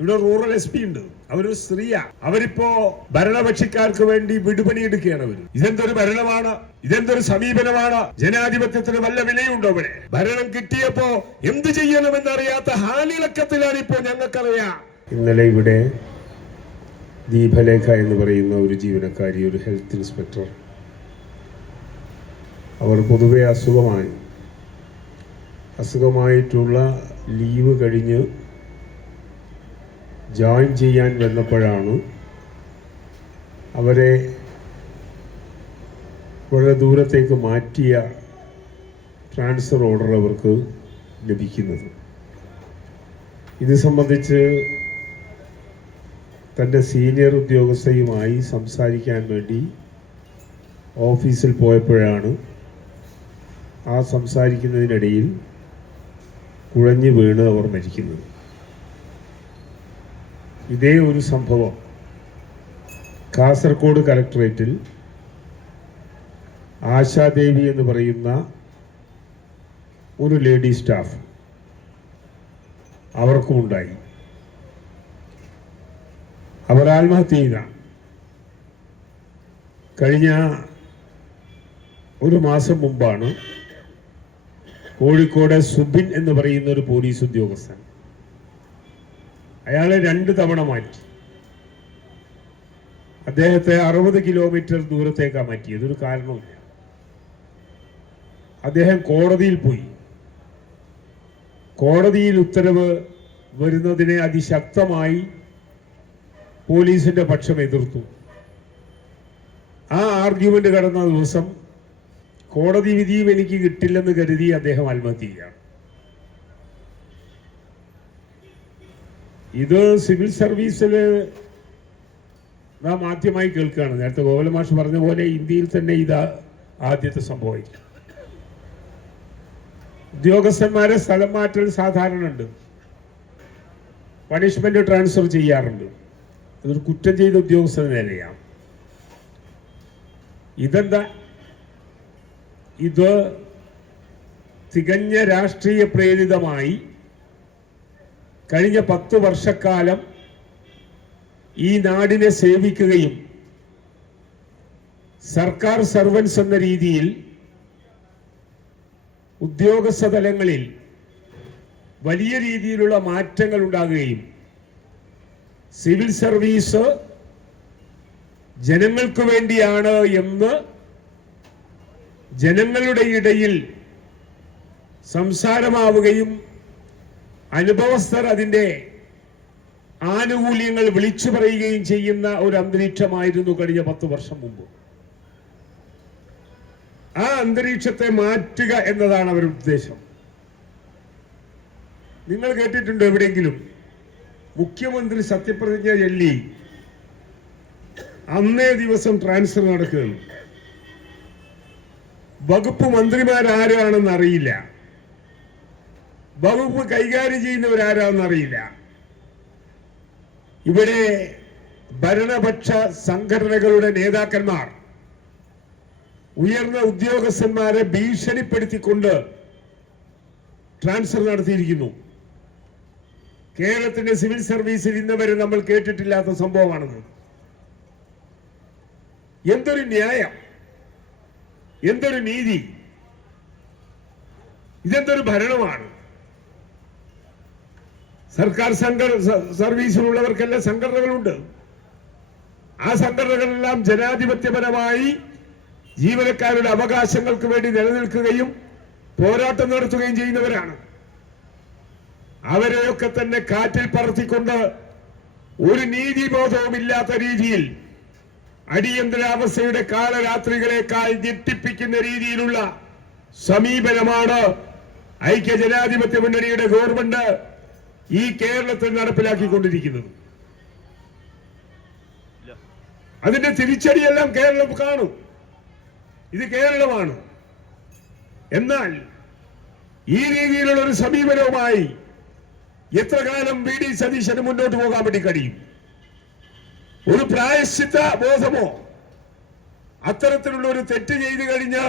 ഇവിടെ rural SP ഉണ്ട്, അവരൊരു സ്ത്രീയാ. അവരിപ്പോ ഭരണപക്ഷിക്കാർക്ക് വേണ്ടി വിടുപണിയെടുക്കുകയാണ് അവർ. ഇതെന്തൊരു ഭരണമാണ്? ഇതെന്തൊരു സമീപനമാണ്? ജനാധിപത്യത്തിന് വല്ല വിലയുണ്ടോ? ഇവിടെ ഭരണം കിട്ടിയപ്പോ എന്ത് ചെയ്യണമെന്നറിയാത്ത ഹാലിളക്കത്തിലാണ് ഇപ്പോൾ ഞങ്ങൾക്കറിയാം. ഇന്നലെ ഇവിടെ ദീപലേഖ എന്ന് പറയുന്ന ഒരു ജീവനക്കാരി, ഒരു ഹെൽത്ത് ഇൻസ്പെക്ടർ, അവർ പൊതുവെ അസുഖമായിട്ടുള്ള ലീവ് കഴിഞ്ഞ് ജോയിൻ ചെയ്യാൻ വന്നപ്പോഴാണ് അവരെ വളരെ ദൂരത്തേക്ക് മാറ്റിയ ട്രാൻസ്ഫർ ഓർഡർ അവർക്ക് ലഭിക്കുന്നത്. ഇത് സംബന്ധിച്ച് തൻ്റെ സീനിയർ ഉദ്യോഗസ്ഥയുമായി സംസാരിക്കാൻ വേണ്ടി ഓഫീസിൽ പോയപ്പോഴാണ് ആ സംസാരിക്കുന്നതിനിടയിൽ കുഴഞ്ഞു വീണ് അവർ മരിക്കുന്നത്. ഇതേ ഒരു സംഭവം കാസർഗോഡ് കലക്ടറേറ്റിൽ ആശാദേവി എന്ന് പറയുന്ന ഒരു ലേഡി സ്റ്റാഫ് അവർക്കുമുണ്ടായി. അവർ ആത്മഹത്യ ചെയ്ത കഴിഞ്ഞ ഒരു മാസം മുമ്പാണ് കോഴിക്കോട് സുബിൻ എന്ന് പറയുന്ന ഒരു പോലീസ് ഉദ്യോഗസ്ഥൻ, അയാളെ 2 തവണ മാറ്റി. അദ്ദേഹത്തെ 60 കിലോമീറ്റർ ദൂരത്തേക്കാണ് മാറ്റിയത്. ഒരു കാരണവുമില്ല. അദ്ദേഹം കോടതിയിൽ പോയി. കോടതിയിൽ ഉത്തരവ് വരുന്നതിനെ അതിശക്തമായി പോലീസിന്റെ പക്ഷം എതിർത്തു. ആ ആർഗ്യുമെന്റ് കടന്ന ദിവസം കോടതി വിധിയും എനിക്ക് കിട്ടില്ലെന്ന് കരുതി അദ്ദേഹം ആത്മഹത്യ ചെയ്യുകയാണ്. ഇത് സിവിൽ സർവീസിൽ നാം ആദ്യമായി കേൾക്കുകയാണ്. നേരത്തെ ഗോകുലമാഷ് പറഞ്ഞ പോലെ ഇന്ത്യയിൽ തന്നെ ഇത് ആദ്യത്തെ സംഭവമായിരിക്കും. ഉദ്യോഗസ്ഥന്മാരെ സ്ഥലം മാറ്റൽ സാധാരണ ഉണ്ട്, പണിഷ്മെന്റ് ട്രാൻസ്ഫർ ചെയ്യാറുണ്ട്. അതൊരു കുറ്റം ചെയ്ത ഉദ്യോഗസ്ഥന് നേരെയാണ്. ഇതെന്താ? ഇത് തികഞ്ഞ രാഷ്ട്രീയ പ്രേരിതമായി കഴിഞ്ഞ 10 വർഷക്കാലം ഈ നാടിനെ സേവിക്കുകയും സർക്കാർ സർവൻസ് എന്ന രീതിയിൽ ഉദ്യോഗസ്ഥ തലങ്ങളിൽ വലിയ രീതിയിലുള്ള മാറ്റങ്ങൾ ഉണ്ടാകുകയും സിവിൽ സർവീസ് ജനങ്ങൾക്ക് വേണ്ടിയാണ് എന്ന് ജനങ്ങളുടെ ഇടയിൽ സംസാരമാവുകയും അനുഭവസ്ഥർ അതിൻ്റെ ആനുകൂല്യങ്ങൾ വിളിച്ചു പറയുകയും ചെയ്യുന്ന ഒരു അന്തരീക്ഷമായിരുന്നു കഴിഞ്ഞ 10 വർഷം മുമ്പ്. ആ അന്തരീക്ഷത്തെ മാറ്റുക എന്നതാണ് അവരുടെ ഉദ്ദേശം. നിങ്ങൾ കേട്ടിട്ടുണ്ടോ എവിടെയെങ്കിലും മുഖ്യമന്ത്രി സത്യപ്രതിജ്ഞ ചൊല്ലി അന്നേ ദിവസം ട്രാൻസ്ഫർ നടക്കുകയാണ്? വകുപ്പ് മന്ത്രിമാരാരാണെന്ന് അറിയില്ല, വകുപ്പ് കൈകാര്യം ചെയ്യുന്നവരാരാണെന്ന് അറിയില്ല. ഇവിടെ ഭരണപക്ഷ സംഘടനകളുടെ നേതാക്കന്മാർ ഉയർന്ന ഉദ്യോഗസ്ഥന്മാരെ ഭീഷണിപ്പെടുത്തിക്കൊണ്ട് ട്രാൻസ്ഫർ നടത്തിയിരിക്കുന്നു. കേരളത്തിന്റെ സിവിൽ സർവീസിൽ ഇന്നുവരെ നമ്മൾ കേട്ടിട്ടില്ലാത്ത സംഭവമാണെന്ന്. എന്തൊരു ന്യായം, എന്തൊരു നീതി, ഇതെന്തൊരു ഭരണമാണ്? സർക്കാർ സർവീസിലുള്ളവർക്കെല്ലാം സംഘടനകളുണ്ട്. ആ സംഘടനകളെല്ലാം ജനാധിപത്യപരമായി ജീവനക്കാരുടെ അവകാശങ്ങൾക്ക് വേണ്ടി നിലനിൽക്കുകയും പോരാട്ടം നടത്തുകയും ചെയ്യുന്നവരാണ്. അവരെയൊക്കെ തന്നെ കാറ്റിൽ പറത്തിക്കൊണ്ട് ഒരു നീതിബോധവുമില്ലാത്ത രീതിയിൽ അടിയന്തരാവസ്ഥയുടെ കാലരാത്രികളെക്കാൾ ഞെട്ടിപ്പിക്കുന്ന രീതിയിലുള്ള സമീപനമാണ് ഐക്യ ജനാധിപത്യ മുന്നണിയുടെ ഗവൺമെന്റ് ഈ കേരളത്തിൽ നടപ്പിലാക്കിക്കൊണ്ടിരിക്കുന്നത്. അതിന്റെ തിരിച്ചടിയെല്ലാം കേരളം കാണും. ഇത് കേരളമാണ്. എന്നാൽ ഈ രീതിയിലുള്ള ഒരു സമീപനവുമായി എത്ര കാലം VD സതീശന് മുന്നോട്ട് പോകാൻ വേണ്ടി കഴിയും? ഒരു പ്രായശ്ചിത്ത ബോധമോ അത്തരത്തിലുള്ള ഒരു തെറ്റ് ചെയ്തു കഴിഞ്ഞ്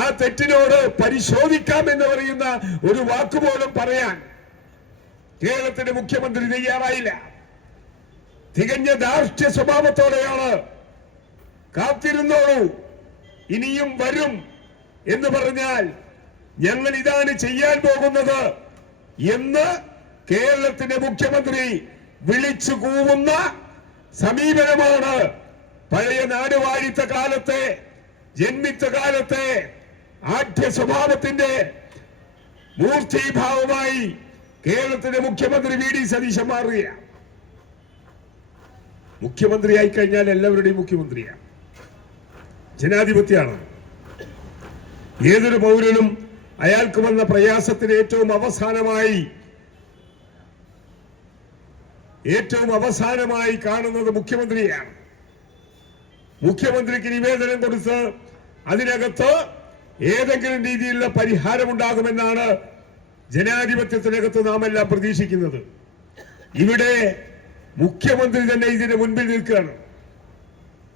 ആ തെറ്റിനോട് പരിശോധിക്കാം എന്ന് പറയുന്ന ഒരു വാക്കുപോലും പറയാൻ കേരളത്തിന്റെ മുഖ്യമന്ത്രി തയ്യാറായില്ല. തികഞ്ഞ ധാർഷ്ട്യ സ്വഭാവത്തോടെയാണ് കാത്തിരുന്നോളൂ, ഇനിയും വരും എന്ന് പറഞ്ഞാൽ ഞങ്ങൾ ഇതാണ് ചെയ്യാൻ പോകുന്നത് എന്ന് കേരളത്തിന്റെ മുഖ്യമന്ത്രി വിളിച്ചു കൂവുന്ന സമീപനമാണ് പഴയ നാടുവാഴിത്ത കാലത്തെ, ജന്മിത്ത കാലത്തെ ആഢ്യ സ്വഭാവത്തിന്റെ മൂർത്തീഭാവമായി കേരളത്തിന്റെ മുഖ്യമന്ത്രി വി ഡി സതീശൻ മാറുകയാണ്. മുഖ്യമന്ത്രിയായി കഴിഞ്ഞാൽ എല്ലാവരുടെയും മുഖ്യമന്ത്രിയാണ്. ജനാധിപത്യമാണ്. ഏതൊരു പൗരനും അയാൾക്ക് വന്ന പ്രയാസത്തിന് ഏറ്റവും അവസാനമായി കാണുന്നത് മുഖ്യമന്ത്രിയാണ്. മുഖ്യമന്ത്രിക്ക് നിവേദനം കൊടുത്ത് അതിനകത്ത് ഏതെങ്കിലും രീതിയിലുള്ള പരിഹാരമുണ്ടാകുമെന്നാണ് ജനാധിപത്യത്തിനകത്ത് നാം എല്ലാം പ്രതീക്ഷിക്കുന്നത്. ഇവിടെ മുഖ്യമന്ത്രി തന്നെ ഇതിന് മുൻപിൽ നിൽക്കുകയാണ്.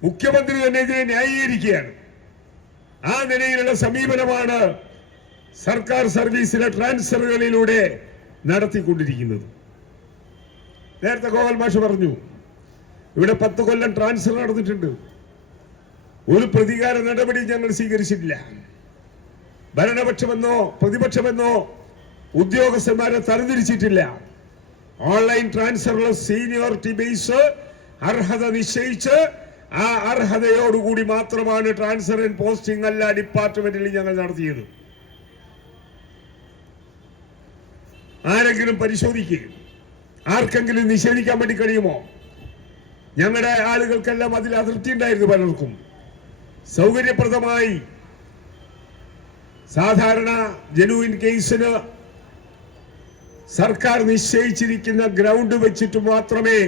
മുഖ്യമന്ത്രി തന്നെ ഇതിനെ ന്യായീകരിക്കുകയാണ്. ആ നിലയിലുള്ള സമീപനമാണ് സർക്കാർ സർവീസിലെ ട്രാൻസ്ഫറുകളിലൂടെ നടത്തിക്കൊണ്ടിരിക്കുന്നത്. നേരത്തെ ഗോപാൽ മാഷ് പറഞ്ഞു, ഇവിടെ 10 കൊല്ലം ട്രാൻസ്ഫർ നടന്നിട്ടുണ്ട്. ഒരു പ്രതികാര നടപടി ഞങ്ങൾ സ്വീകരിച്ചിട്ടില്ല. ഭരണപക്ഷമെന്നോ പ്രതിപക്ഷമെന്നോ ഉദ്യോഗസ്ഥന്മാരെ തരംതിരിച്ചിട്ടില്ല. ഓൺലൈൻ ട്രാൻസ്ഫറിലെ സീനിയോറിറ്റി ബേസ് അർഹത നിശ്ചയിച്ച് ആ അർഹതയോടുകൂടി മാത്രമാണ് ട്രാൻസ്ഫർ ആൻഡ് പോസ്റ്റിംഗ് അല്ല ഡിപ്പാർട്ട്മെന്റിൽ ഞങ്ങൾ നടത്തിയത്. ആരെങ്കിലും പരിശോധിക്കുക, ആർക്കെങ്കിലും നിഷേധിക്കാൻ വേണ്ടി കഴിയുമോ? ഞങ്ങളുടെ ആളുകൾക്കെല്ലാം അതിൽ അതിർത്തി ഉണ്ടായിരുന്നു. പലർക്കും സൗകര്യപ്രദമായി സാധാരണ ജനുവിൻ കേസിന് സർക്കാർ നിശ്ചയിച്ചിരിക്കുന്ന ഗ്രൗണ്ട് വെച്ചിട്ട് മാത്രമേ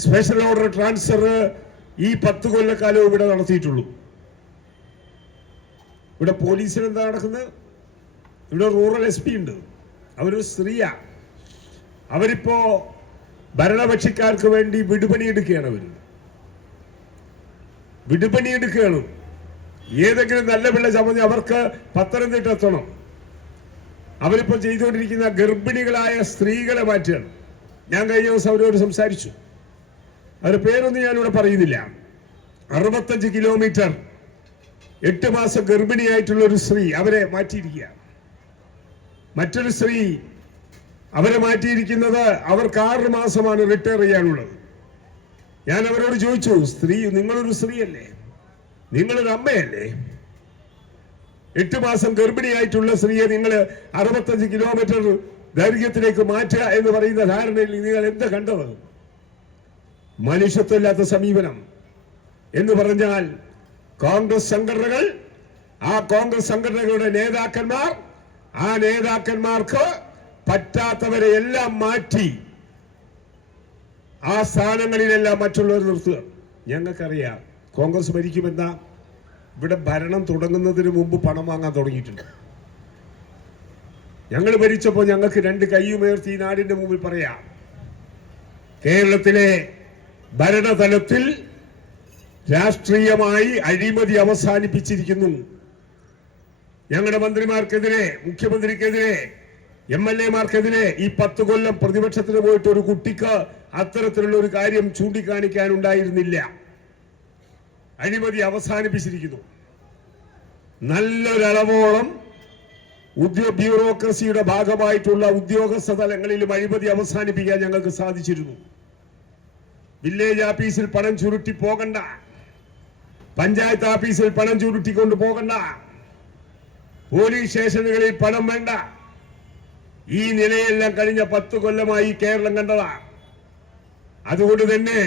സ്പെഷ്യൽ ഓർഡർ ട്രാൻസ്ഫർ ഈ 10 കൊല്ലക്കാലവും ഇവിടെ നടത്തിയിട്ടുള്ളൂ. ഇവിടെ പോലീസിൽ എന്താ നടക്കുന്നത്? ഇവിടെ റൂറൽ SP ഉണ്ട്, അവരൊരു സ്ത്രീയാ. അവരിപ്പോ ഭരണപക്ഷിക്കാർക്ക് വേണ്ടി വിടുപണിയെടുക്കുകയാണ്. ഏതെങ്കിലും നല്ല പിള്ള ചമഞ്ഞ് അവർക്ക് പത്തനംതിട്ട എത്തണം. അവരിപ്പോ ചെയ്തുകൊണ്ടിരിക്കുന്ന ഗർഭിണികളായ സ്ത്രീകളെ മാറ്റുകയാണ്. ഞാൻ കഴിഞ്ഞ ദിവസം അവരോട് സംസാരിച്ചു. അവരുടെ പേരൊന്നും ഞാനിവിടെ പറയുന്നില്ല. 65 കിലോമീറ്റർ 8 മാസം ഗർഭിണിയായിട്ടുള്ള ഒരു സ്ത്രീ അവരെ മാറ്റിയിരിക്കുക. മറ്റൊരു സ്ത്രീ അവരെ മാറ്റിയിരിക്കുന്നത് അവർക്ക് 6 മാസമാണ് റിട്ടയർ ചെയ്യാനുള്ളത്. ഞാൻ അവരോട് ചോദിച്ചു, സ്ത്രീ, നിങ്ങളൊരു സ്ത്രീയല്ലേ, നിങ്ങളൊരു അമ്മയല്ലേ? 8 മാസം ഗർഭിണിയായിട്ടുള്ള സ്ത്രീയെ നിങ്ങൾ 65 കിലോമീറ്റർ ദൈർഘ്യത്തിലേക്ക് മാറ്റുക എന്ന് പറയുന്ന ധാരണയിൽ നിങ്ങൾ എന്താ കണ്ടത്? മനുഷ്യത്വമില്ലാത്ത സമീപനം എന്ന് പറഞ്ഞാൽ കോൺഗ്രസ് സംഘടനകൾ, ആ കോൺഗ്രസ് സംഘടനകളുടെ നേതാക്കന്മാർ, ആ നേതാക്കന്മാർക്ക് പറ്റാത്തവരെ എല്ലാം മാറ്റി ആ സ്ഥാനങ്ങളിലെല്ലാം മറ്റുള്ളവർ നിർത്തുക. ഞങ്ങൾക്കറിയാം കോൺഗ്രസ് ഭരിക്കുമെന്ന. ഇവിടെ ഭരണം തുടങ്ങുന്നതിന് മുമ്പ് പണം വാങ്ങാൻ തുടങ്ങിയിട്ടുണ്ട്. ഞങ്ങൾ ഭരിച്ചപ്പോൾ ഞങ്ങൾക്ക് 2 കൈയുമേർത്തി ഈ നാടിന്റെ മുമ്പിൽ പറയാം, കേരളത്തിലെ ഭരണതലത്തിൽ രാഷ്ട്രീയമായി അഴിമതി അവസാനിപ്പിച്ചിരിക്കുന്നു. ഞങ്ങളുടെ മന്ത്രിമാർക്കെതിരെ, മുഖ്യമന്ത്രിക്കെതിരെ, MLA-മാർക്കെതിരെ ഈ 10 കൊല്ലം പ്രതിപക്ഷത്തിന് പോയിട്ട് ഒരു കുട്ടിക്ക് അത്തരത്തിലുള്ള ഒരു കാര്യം ചൂണ്ടിക്കാണിക്കാനുണ്ടായിരുന്നില്ല. അഴിമതി അവസാനിപ്പിച്ചിരിക്കുന്നു. നല്ലൊരളവോളം ബ്യൂറോക്രസിയുടെ ഭാഗമായിട്ടുള്ള ഉദ്യോഗസ്ഥ തലങ്ങളിലും അഴിമതി അവസാനിപ്പിക്കാൻ ഞങ്ങൾക്ക് സാധിച്ചിരുന്നു. വില്ലേജ് ഓഫീസിൽ പണം ചുരുട്ടി പോകണ്ട, പഞ്ചായത്ത് ഓഫീസിൽ പണം ചുരുട്ടിക്കൊണ്ട് പോകണ്ട, പോലീസ് സ്റ്റേഷനുകളിൽ പണം വേണ്ട. ഈ നിലയെല്ലാം കഴിഞ്ഞ 10 കൊല്ലമായി കേരളം കണ്ടതാ. അതുകൊണ്ട് തന്നെ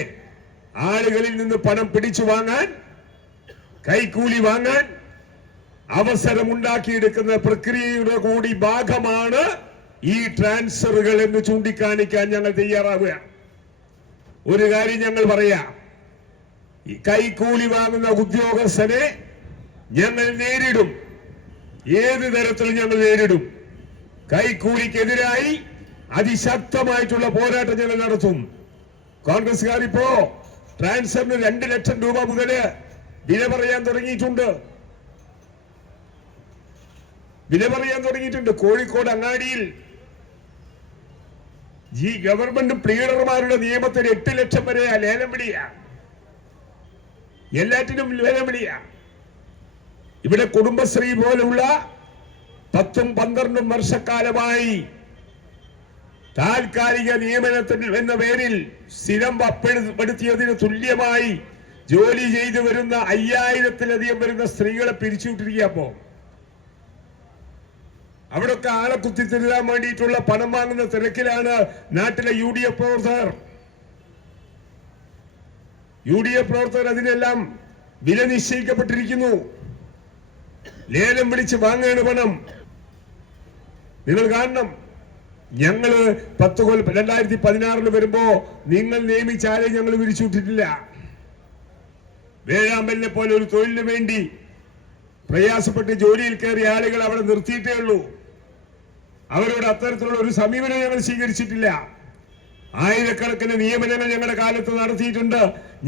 ആളുകളിൽ നിന്ന് പണം പിടിച്ചു വാങ്ങാൻ, കൈക്കൂലി വാങ്ങാൻ അവസരമുണ്ടാക്കിയെടുക്കുന്ന പ്രക്രിയയുടെ കൂടി ഭാഗമാണ് ഈ ട്രാൻസ്ഫറുകൾ എന്ന് ചൂണ്ടിക്കാണിക്കാൻ ഞങ്ങൾ തയ്യാറാവുകയാണ്. ഒരു കാര്യം ഞങ്ങൾ പറയാം, ഈ കൈക്കൂലി വാങ്ങുന്ന ഉദ്യോഗസ്ഥനെ ഞങ്ങൾ നേരിടും. ഏത് തരത്തിൽ ഞങ്ങൾ നേരിടും? കൈക്കൂലിക്കെതിരായി അതിശക്തമായിട്ടുള്ള പോരാട്ടം ഞങ്ങൾ നടത്തും. കോൺഗ്രസ്സുകാർ ഇപ്പോ ട്രാൻസ്ഫറിന് 2 ലക്ഷം രൂപ മുതൽ വില പറയാൻ തുടങ്ങിയിട്ടുണ്ട്. കോഴിക്കോട് അങ്ങാടിയിൽ ഈ ഗവൺമെന്റ് പ്ലീഡർമാരുടെ നിയമത്തിന് 8 ലക്ഷം വരെ ലേലം വിളിയാ, എല്ലാറ്റിനും ലേലം വിളിയാ. ഇവിടെ കുടുംബശ്രീ പോലുള്ള 10-12 വർഷക്കാലമായി താൽക്കാലിക നിയമനത്തിൽ എന്ന പേരിൽ സ്ഥിരം പെടുത്തിയതിന് തുല്യമായി ജോലി ചെയ്തു വരുന്ന 5000-ത്തിലധികം വരുന്ന സ്ത്രീകളെ പിരിച്ചുവിട്ടിരിക്കുകയപ്പോ അവിടൊക്കെ ആളെ കുത്തിത്തിരുതാൻ വേണ്ടിയിട്ടുള്ള പണം വാങ്ങുന്ന തിരക്കിലാണ് നാട്ടിലെ UDF പ്രവർത്തകർ. UDF പ്രവർത്തകർ അതിനെല്ലാം വില നിശ്ചയിക്കപ്പെട്ടിരിക്കുന്നു. ലേലം വിളിച്ച് വാങ്ങാണ് പണം. നിങ്ങൾ കാണണം, ഞങ്ങള് 2016 വരുമ്പോ നിങ്ങൾ നിയമിച്ചാലേ ഞങ്ങൾ വിരിച്ചുവിട്ടിട്ടില്ല. വേഴാമ്പലിനെ പോലെ ഒരു തൊഴിലിന് വേണ്ടി പ്രയാസപ്പെട്ട് ജോലിയിൽ കയറിയ ആളുകൾ അവിടെ നിർത്തിയിട്ടേ ഉള്ളൂ. അവരോട് അത്തരത്തിലുള്ള ഒരു സമീപനം ഞങ്ങൾ സ്വീകരിച്ചിട്ടില്ല. ആയിരക്കണക്കിന് നിയമനങ്ങൾ ഞങ്ങളുടെ കാലത്ത് നടത്തിയിട്ടുണ്ട്.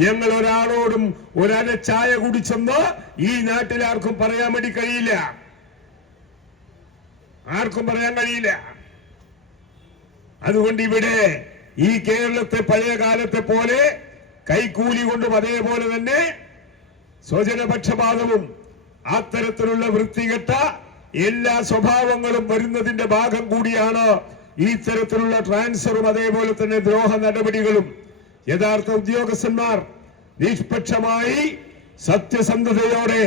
ഞങ്ങൾ ഒരാളോടും ഒരല ചായ കുടിച്ചെന്ന് ഈ നാട്ടിൽ ആർക്കും പറയാൻ വേണ്ടി കഴിയില്ല. ആർക്കും പറയാൻ കഴിയില്ല. അതുകൊണ്ട് ഇവിടെ ഈ കേരളത്തെ പഴയ കാലത്തെ പോലെ കൈക്കൂലി കൊണ്ടും അതേപോലെ തന്നെ സ്വജനപക്ഷപാതവും അത്തരത്തിലുള്ള വൃത്തികെട്ട എല്ലാ സ്വഭാവങ്ങളും വരുന്നതിന്റെ ഭാഗം കൂടിയാണ് ഈ തരത്തിലുള്ള ട്രാൻസ്ഫറും അതേപോലെ തന്നെ ദ്രോഹ നടപടികളും. യഥാർത്ഥ ഉദ്യോഗസ്ഥന്മാർ നിഷ്പക്ഷമായി സത്യസന്ധതയോടെ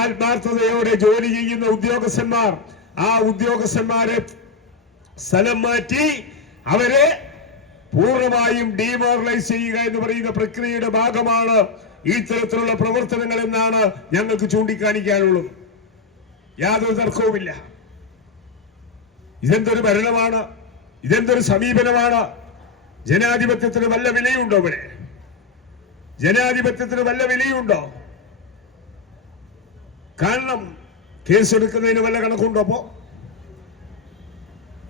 ആത്മാർത്ഥതയോടെ ജോലി ചെയ്യുന്ന ഉദ്യോഗസ്ഥന്മാർ, ആ ഉദ്യോഗസ്ഥന്മാരെ സ്ഥലം മാറ്റി അവരെ പൂർണ്ണമായും ഡീമോറലൈസ് ചെയ്യുക എന്ന് പറയുന്ന പ്രക്രിയയുടെ ഭാഗമാണ് ഈ തരത്തിലുള്ള പ്രവർത്തനങ്ങൾ എന്നാണ് ഞങ്ങൾക്ക് ചൂണ്ടിക്കാണിക്കാനുള്ളത്. യാതൊരു തർക്കവുമില്ല. ഇതെന്തൊരു ഭരണമാണ്, ഇതെന്തൊരു സമീപനമാണ്? ജനാധിപത്യത്തിന് വല്ല വിലയുണ്ടോ? ഇവിടെ ജനാധിപത്യത്തിന് വല്ല വിലയുണ്ടോ? കാരണം കേസെടുക്കുന്നതിന് വല്ല കണക്കുണ്ടോ? അപ്പോ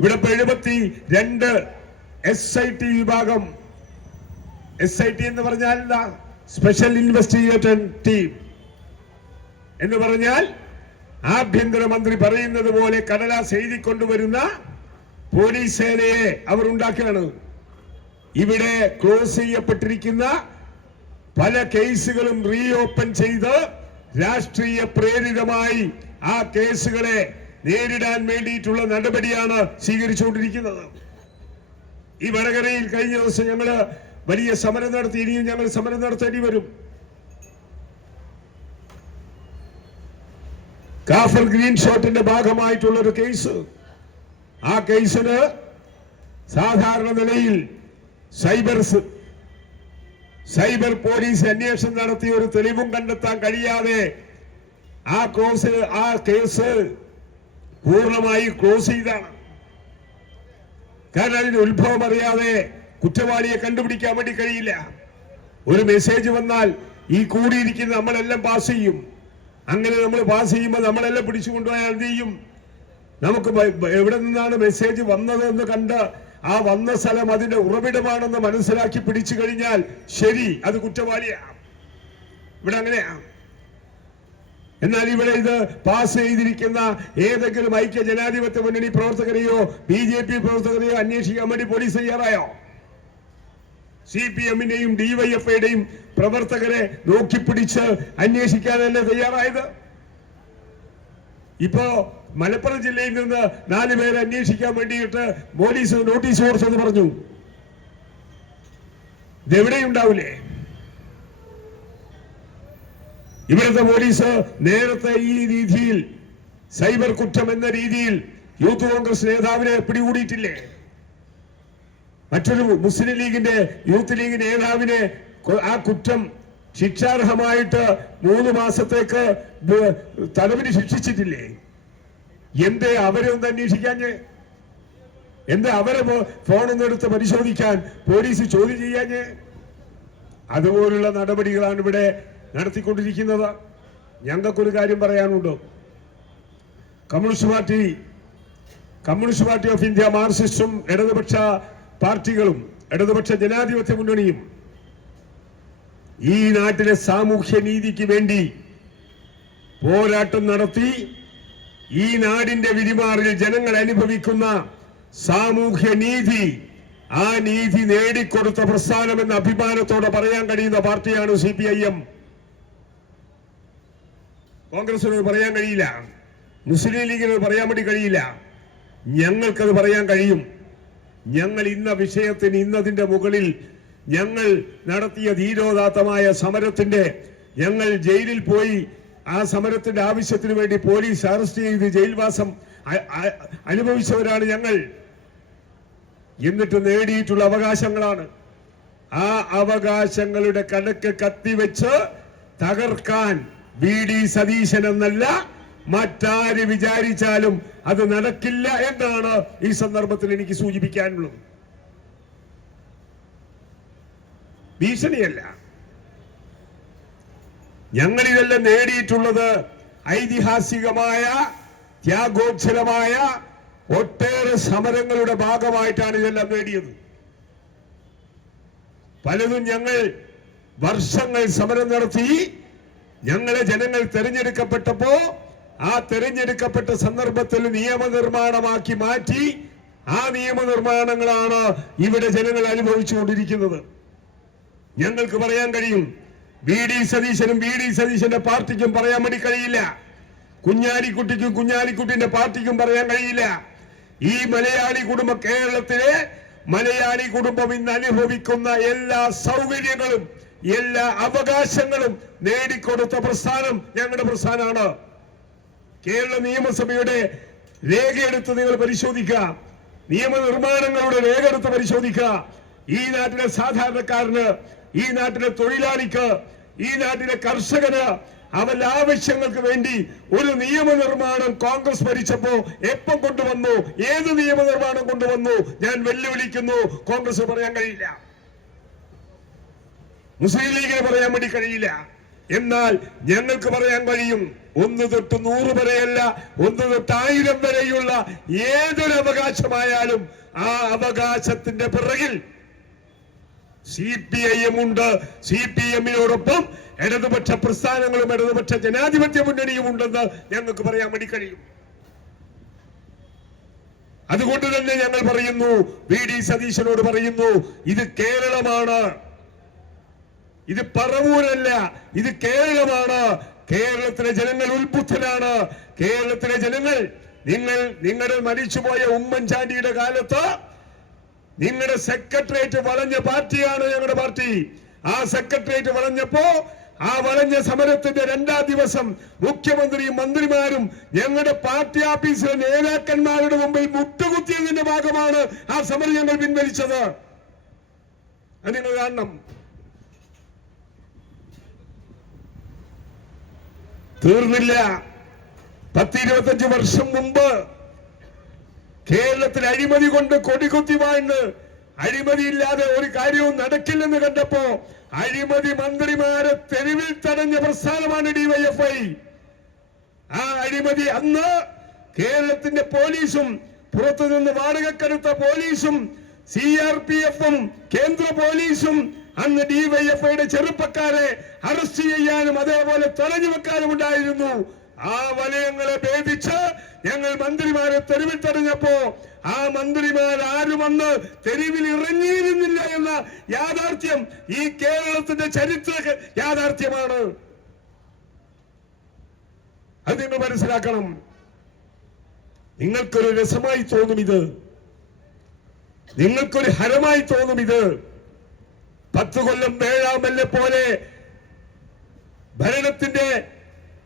ഇവിടെ 72 SIT വിഭാഗം. SIT എന്ന് പറഞ്ഞാൽ എന്താ? സ്പെഷ്യൽ ഇൻവെസ്റ്റിഗേഷൻ ടീം എന്ന് പറഞ്ഞാൽ ആഭ്യന്തരമന്ത്രി പറയുന്നത് പോലെ കടലാസ് എഴുതിക്കൊണ്ടുവരുന്ന പോലീസ് സേനയെ അവർ ഉണ്ടാക്കുകയാണ്. ഇവിടെ ക്ലോസ് ചെയ്യപ്പെട്ടിരിക്കുന്ന പല കേസുകളും റീഓപ്പൺ ചെയ്ത് രാഷ്ട്രീയ പ്രേരിതമായി ആ കേസുകളെ നേരിടാൻ വേണ്ടിയിട്ടുള്ള നടപടിയാണ് സ്വീകരിച്ചുകൊണ്ടിരിക്കുന്നത്. ഈ വടകരയിൽ കഴിഞ്ഞ ദിവസം ഞങ്ങള് വലിയ സമരം നടത്തി. ഇനിയും ഞങ്ങൾ സമരം നടത്തേണ്ടി വരും. കാഫർ ഗ്രീൻ ഷോട്ടിന്റെ ഭാഗമായിട്ടുള്ള ഒരു കേസ്. ആ കേസിന് സാധാരണ നിലയിൽ സൈബർ പോലീസ് അന്വേഷണം നടത്തി ഒരു തെളിവും കണ്ടെത്താൻ കഴിയാതെ ആ കേസ് പൂർണ്ണമായി ക്ലോസ് ചെയ്താണ്. കാരണം അതിന്റെ ഉത്ഭവം അറിയാതെ കുറ്റവാളിയെ കണ്ടുപിടിക്കാൻ വേണ്ടി കഴിയില്ല. ഒരു മെസ്സേജ് വന്നാൽ ഈ കൂടിയിരിക്കുന്ന നമ്മളെല്ലാം പാസ് ചെയ്യും. അങ്ങനെ നമ്മൾ പാസ് ചെയ്യുമ്പോൾ നമ്മളെല്ലാം പിടിച്ചുകൊണ്ടുപോയാൽ എന്ത് ചെയ്യും? നമുക്ക് എവിടെ നിന്നാണ് മെസ്സേജ് വന്നത് എന്ന് കണ്ട് ആ വന്ന സ്ഥലം അതിന്റെ ഉറവിടമാണെന്ന് മനസ്സിലാക്കി പിടിച്ചു കഴിഞ്ഞാൽ ശരി, അത് കുറ്റവാളിയാണ്. ഇവിടെ അങ്ങനെയാണ്. എന്നാൽ ഇവിടെ ഇത് പാസ് ചെയ്തിരിക്കുന്ന ഏതെങ്കിലും ഐക്യ ജനാധിപത്യ മുന്നണി പ്രവർത്തകരെയോ BJP പ്രവർത്തകരെയോ അന്വേഷിക്കാൻ വേണ്ടി പോലീസ് തയ്യാറായോ? CPM-ന്റെയും DYFI-യുടെയും പ്രവർത്തകരെ നോക്കിപ്പിടിച്ച് അന്വേഷിക്കാനല്ലേ തയ്യാറായത്? ഇപ്പോ മലപ്പുറം ജില്ലയിൽ നിന്ന് 4 പേരെ അന്വേഷിക്കാൻ വേണ്ടിയിട്ട് പോലീസ് നോട്ടീസ് കൊടുത്തെന്ന് പറഞ്ഞു. ഇതെവിടെയുണ്ടാവില്ലേ? ഇവിടുത്തെ പോലീസ് നേരത്തെ ഈ രീതിയിൽ സൈബർ കുറ്റം എന്ന രീതിയിൽ യൂത്ത് കോൺഗ്രസ് നേതാവിനെ പിടികൂടിയിട്ടില്ലേ? മറ്റൊരു മുസ്ലിം ലീഗിന്റെ യൂത്ത് ലീഗ് നേതാവിനെ ആ കുറ്റം ശിക്ഷാർഹമായിട്ട് 3 മാസത്തേക്ക് തടവിന് ശിക്ഷിച്ചിട്ടില്ലേ? എന്തേ അവരെ ഒന്ന് അന്വേഷിക്കാഞ്ഞ്? എന്താ അവരെ ഫോണൊന്നും എടുത്ത് പരിശോധിക്കാൻ പോലീസ് ചോദ്യം ചെയ്യാഞ്ഞ്? അതുപോലുള്ള നടപടികളാണ് ഇവിടെ നടത്തിക്കൊണ്ടിരിക്കുന്നത്. ഞങ്ങൾക്കൊരു കാര്യം പറയാനുണ്ട്. കമ്മ്യൂണിസ്റ്റ് പാർട്ടി ഓഫ് ഇന്ത്യ, മാർക്സിസ്റ്റും ഇടതുപക്ഷ പാർട്ടികളും ഇടതുപക്ഷ ജനാധിപത്യ മുന്നണിയും ഈ നാട്ടിലെ സാമൂഹ്യ നീതിക്ക് വേണ്ടി പോരാട്ടം നടത്തി ഈ നാടിന്റെ വിരിമാറിൽ ജനങ്ങൾ അനുഭവിക്കുന്ന സാമൂഹ്യ നീതി ആ നീതി നേടിക്കൊടുത്ത പ്രസ്ഥാനമെന്ന് അഭിമാനത്തോടെ പറയാൻ കഴിയുന്ന പാർട്ടിയാണ് CPIM. കോൺഗ്രസിനത് പറയാൻ കഴിയില്ല, മുസ്ലിം ലീഗിന് പറയാൻ വേണ്ടി കഴിയില്ല. ഞങ്ങൾക്കത് പറയാൻ കഴിയും. ഞങ്ങൾ ഇന്ന വിഷയത്തിന് ഇന്നതിന്റെ മുകളിൽ ഞങ്ങൾ നടത്തിയ ധീരോദാത്തമായ സമരത്തിന്റെ ഞങ്ങൾ ജയിലിൽ പോയി ആ സമരത്തിന്റെ ആവശ്യത്തിന് വേണ്ടി പോലീസ് അറസ്റ്റ് ചെയ്ത് ജയിൽവാസം അനുഭവിച്ചവരാണ് ഞങ്ങൾ. എന്നിട്ട് നേടിയിട്ടുള്ള അവകാശങ്ങളാണ്. ആ അവകാശങ്ങളുടെ കണക്ക് കത്തിവെച്ച് തകർക്കാൻ VD സതീശൻ എന്നല്ല മറ്റാര് വിചാരിച്ചാലും അത് നടക്കില്ല എന്നാണ് ഈ സന്ദർഭത്തിൽ എനിക്ക് സൂചിപ്പിക്കാനുള്ളത്. ഭീഷണിയല്ല. ഞങ്ങളിതെല്ലാം നേടിയിട്ടുള്ളത് ഐതിഹാസികമായ ത്യാഗോജ്ജലമായ ഒട്ടേറെ സമരങ്ങളുടെ ഭാഗമായിട്ടാണ് ഇതെല്ലാം നേടിയത്. പലതും ഞങ്ങൾ വർഷങ്ങൾ സമരം നടത്തി ഞങ്ങളെ ജനങ്ങൾ തെരഞ്ഞെടുക്കപ്പെട്ടപ്പോ ആ തെരഞ്ഞെടുക്കപ്പെട്ട സന്ദർഭത്തിൽ നിയമനിർമ്മാണമാക്കി മാറ്റി ആ നിയമനിർമ്മാണങ്ങളാണ് ഇവിടെ ജനങ്ങൾ അനുഭവിച്ചുകൊണ്ടിരിക്കുന്നത്. ഞങ്ങൾക്ക് പറയാൻ കഴിയും, VD സതീശനും VD സതീശന്റെ പാർട്ടിക്കും പറയാൻ വേണ്ടി കഴിയില്ല. കുഞ്ഞാലിക്കുട്ടിക്കും കുഞ്ഞാലിക്കുട്ടിന്റെ പാർട്ടിക്കും പറയാൻ കഴിയില്ല. ഈ മലയാളി കുടുംബം, കേരളത്തിലെ മലയാളി കുടുംബം ഇന്ന് അനുഭവിക്കുന്ന എല്ലാ സൗകര്യങ്ങളും എല്ലാ അവകാശങ്ങളും നേടിക്കൊടുത്ത പ്രസ്ഥാനം ഞങ്ങളുടെ പ്രസ്ഥാനമാണ്. കേരള നിയമസഭയുടെ രേഖയെടുത്ത് നിങ്ങൾ പരിശോധിക്കുക, നിയമനിർമ്മാണങ്ങളുടെ രേഖ എടുത്ത് പരിശോധിക്കുക. ഈ നാട്ടിലെ സാധാരണക്കാരന്, ഈ നാട്ടിലെ തൊഴിലാളിക്ക്, ഈ നാട്ടിലെ കർഷകന് അവരുടെ ആവശ്യങ്ങൾക്ക് വേണ്ടി ഒരു നിയമനിർമ്മാണം കോൺഗ്രസ് ഭരിച്ചപ്പോ എപ്പം കൊണ്ടുവന്നു, ഏത് നിയമനിർമ്മാണം കൊണ്ടുവന്നു? ഞാൻ വെല്ലുവിളിക്കുന്നു. കോൺഗ്രസ് പറയാൻ കഴിയില്ല, മുസ്ലിം ലീഗിന് പറയാൻ വേണ്ടി കഴിയില്ല. എന്നാൽ ഞങ്ങൾക്ക് പറയാൻ കഴിയും. 1 തൊട്ട് 100 വരെയല്ല, 1 തൊട്ട് 1000 വരെയുള്ള ഏതൊരു അവകാശമായാലും ആ അവകാശത്തിന്റെ പിറകിൽ CPIM ഉണ്ട്. CPIM-നോടൊപ്പം ഇടതുപക്ഷ പ്രസ്ഥാനങ്ങളും ഇടതുപക്ഷ ജനാധിപത്യ മുന്നണിയും ഉണ്ടെന്ന് ഞങ്ങൾക്ക് പറയാൻ വേണ്ടി കഴിയും. അതുകൊണ്ട് തന്നെ ഞങ്ങൾ പറയുന്നു, VD സതീശനോട് പറയുന്നു, ഇത് കേരളമാണ്, ഇത് പറവൂരല്ല, ഇത് കേരളമാണ്. കേരളത്തിലെ ജനങ്ങൾ ഉത്ബുദ്ധരാണ്. കേരളത്തിലെ ജനങ്ങൾ, നിങ്ങളുടെ മരിച്ചുപോയ ഉമ്മൻചാണ്ടിയുടെ കാലത്ത് നിങ്ങളുടെ സെക്രട്ടേറിയറ്റ് വളഞ്ഞ പാർട്ടിയാണ് ഞങ്ങളുടെ പാർട്ടി. ആ സെക്രട്ടേറിയറ്റ് വളഞ്ഞപ്പോ ആ വളഞ്ഞ സമരത്തിന്റെ 2ാം ദിവസം മുഖ്യമന്ത്രിയും മന്ത്രിമാരും ഞങ്ങളുടെ പാർട്ടി ഓഫീസിലെ നേതാക്കന്മാരുടെ മുമ്പിൽ മുട്ടുകുത്തിയതിന്റെ ഭാഗമാണ് ആ സമരം ഞങ്ങൾ പിൻവലിച്ചത്. അത് നിങ്ങൾ കാണണം. തീർന്നില്ല. 10-25 വർഷം മുമ്പ് കേരളത്തിൽ അഴിമതി കൊണ്ട് കൊടികുത്തി വാഴ്ന്ന് അഴിമതിയില്ലാതെ ഒരു കാര്യവും നടക്കില്ലെന്ന് കണ്ടപ്പോ അഴിമതി മന്ത്രിമാരെ തെരുവിൽ തടഞ്ഞ പ്രസ്ഥാനമാണ് DYFI. ആ അഴിമതി അന്ന് കേരളത്തിന്റെ പോലീസും പുറത്തുനിന്ന് വാടകക്കെടുത്ത പോലീസും CRPF-ഉം കേന്ദ്ര പോലീസും അന്ന് DYFI-യുടെ ചെറുപ്പക്കാരെ അറസ്റ്റ് ചെയ്യാനും അതേപോലെ തടഞ്ഞു വെക്കാനും ഉണ്ടായിരുന്നു. ആ വലയങ്ങളെ ഭേദിച്ച് ഞങ്ങൾ മന്ത്രിമാരെ തെരുവിൽ തടഞ്ഞപ്പോ ആ മന്ത്രിമാർ ആരും അന്ന് തെരുവിൽ ഇറങ്ങിയിരുന്നില്ല എന്ന യാഥാർത്ഥ്യം ഈ കേരളത്തിന്റെ ചരിത്ര യാഥാർത്ഥ്യമാണ്. അത് നിങ്ങൾ മനസ്സിലാക്കണം. നിങ്ങൾക്കൊരു രസമായി തോന്നും ഇത്, നിങ്ങൾക്കൊരു ഹരമായി തോന്നും ഇത്. 10 കൊല്ലം വേഴാമല്ലെ പോലെ ഭരണത്തിന്റെ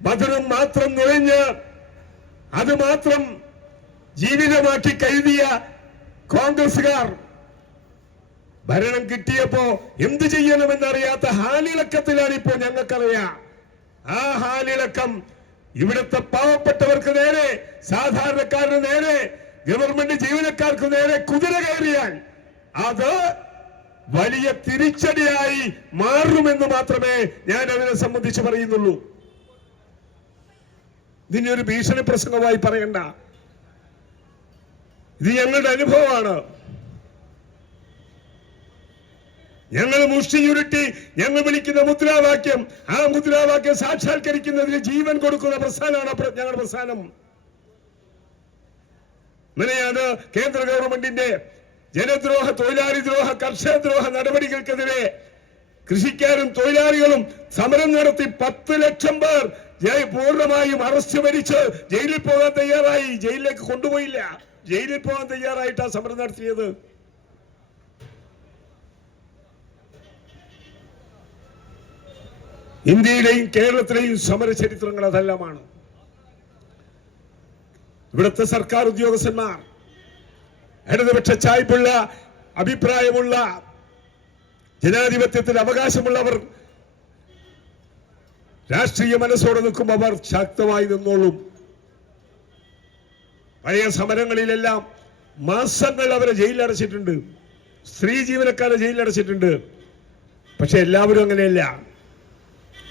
മധുരം മാത്രം നുഴഞ്ഞ് അത് മാത്രം ജീവിതമാക്കി കരുതിയ കോൺഗ്രസുകാർ ഭരണം കിട്ടിയപ്പോ എന്ത് ചെയ്യണമെന്നറിയാത്ത ഹാലിളക്കത്തിലാണ് ഇപ്പോൾ ഞങ്ങൾക്കറിയാം. ആ ഹാലിളക്കം ഇവിടുത്തെ പാവപ്പെട്ടവർക്ക് നേരെ, സാധാരണക്കാരന് നേരെ, ഗവൺമെന്റ് ജീവനക്കാർക്ക് നേരെ കുതിര കയറിയാൽ അത് വലിയ തിരിച്ചടിയായി മാറുമെന്ന് മാത്രമേ ഞാൻ അതിനെ സംബന്ധിച്ച് പറയുന്നുള്ളൂ. ഇതിനെ ഒരു ഭീഷണി പ്രസംഗമായി പറയണ്ട. ഇത് ഞങ്ങളുടെ അനുഭവമാണ്. ഞങ്ങൾ മുഷ്ടി ചുരുട്ടി ഞങ്ങൾ വിളിക്കുന്ന മുദ്രാവാക്യം, ആ മുദ്രാവാക്യം സാക്ഷാത്കരിക്കുന്നതിന് ജീവൻ കൊടുക്കുന്ന പ്രസ്ഥാനമാണ് ഞങ്ങളുടെ പ്രസ്ഥാനം. ഇങ്ങനെയാണ് കേന്ദ്ര ഗവൺമെന്റിന്റെ ജനദ്രോഹ, തൊഴിലാളി ദ്രോഹ, കർഷക ദ്രോഹ നടപടികൾക്കെതിരെ കൃഷിക്കാരും തൊഴിലാളികളും സമരം നടത്തി 10 ലക്ഷം പേർ പൂർണ്ണമായും അറസ്റ്റ് വരിച്ച് ജയിലിൽ പോകാൻ തയ്യാറായി. ജയിലിലേക്ക് കൊണ്ടുപോയില്ല, ജയിലിൽ പോകാൻ തയ്യാറായിട്ടാണ് സമരം നടത്തിയത്. ഇന്ത്യയിലെയും കേരളത്തിലെയും സമര ചരിത്രങ്ങൾ അതെല്ലാമാണ്. ഇവിടുത്തെ സർക്കാർ ഉദ്യോഗസ്ഥന്മാർ, ഇടതുപക്ഷ ചായ്പുള്ള അഭിപ്രായമുള്ള, ജനാധിപത്യത്തിന് അവകാശമുള്ളവർ, രാഷ്ട്രീയ മനസ്സോടെ നിൽക്കുമ്പോൾ അവർ ശക്തമായി നിന്നോളും. പഴയ സമരങ്ങളിലെല്ലാം മാസങ്ങൾ അവരെ ജയിലിലടച്ചിട്ടുണ്ട്, സ്ത്രീ ജീവനക്കാരെ ജയിലിലടച്ചിട്ടുണ്ട്. പക്ഷെ എല്ലാവരും അങ്ങനെയല്ല,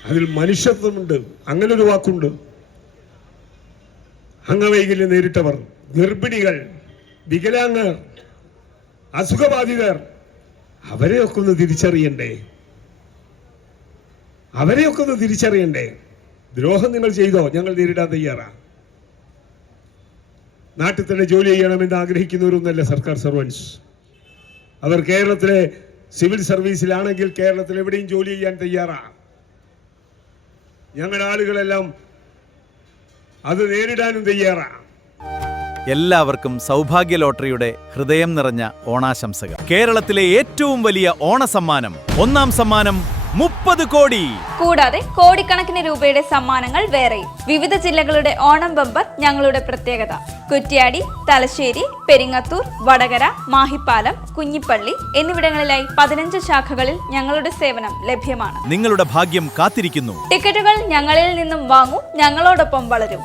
അതിൽ മനുഷ്യത്വമുണ്ട്. അങ്ങനെ ഒരു വാക്കുണ്ട്. അംഗവൈകല്യം നേരിട്ടവർ, ഗർഭിണികൾ, വികലാംഗർ, അസുഖബാധിതർ, അവരെയൊക്കെ ഒന്ന് തിരിച്ചറിയണ്ടേ? അവരെയൊക്കെ ഒന്ന് തിരിച്ചറിയണ്ടേ? ദ്രോഹം നിങ്ങൾ ചെയ്തോ? ഞങ്ങൾ നേരിടാൻ തയ്യാറാണ്. നാട്ടിൽ തന്നെ ജോലി ചെയ്യണമെന്ന് ആഗ്രഹിക്കുന്നവരൊന്നല്ല സർക്കാർ സർവൻസ്. അവർ കേരളത്തിലെ സിവിൽ സർവീസിലാണെങ്കിൽ കേരളത്തിൽ എവിടെയും ജോലി ചെയ്യാൻ തയ്യാറാണ്. ഞങ്ങളുടെ ആളുകളെല്ലാം അത് നേരിടാനും തയ്യാറാണ്. എല്ലാവർക്കും സൗഭാഗ്യ ലോട്ടറിയുടെ ഹൃദയം നിറഞ്ഞ ഓണാശംസകൾ. കേരളത്തിലെ ഏറ്റവും വലിയ ഓണസമ്മാനം, 1-ാം സമ്മാനം 30 കോടി. കൂടാതെ കോടിക്കണക്കിന് രൂപയുടെ സമ്മാനങ്ങൾ വേറെയും. വിവിധ ജില്ലകളുടെ ഓണം ബമ്പർ ഞങ്ങളുടെ പ്രത്യേകത. കുറ്റ്യാടി, തലശ്ശേരി, പെരിങ്ങത്തൂർ, വടകര, മാഹിപ്പാലം, കുഞ്ഞിപ്പള്ളി എന്നിവിടങ്ങളിലായി 15 ശാഖകളിൽ ഞങ്ങളുടെ സേവനം ലഭ്യമാണ്. നിങ്ങളുടെ ഭാഗ്യം കാത്തിരിക്കുന്നു. ടിക്കറ്റുകൾ ഞങ്ങളിൽ നിന്നും വാങ്ങൂ, ഞങ്ങളോടൊപ്പം വളരും.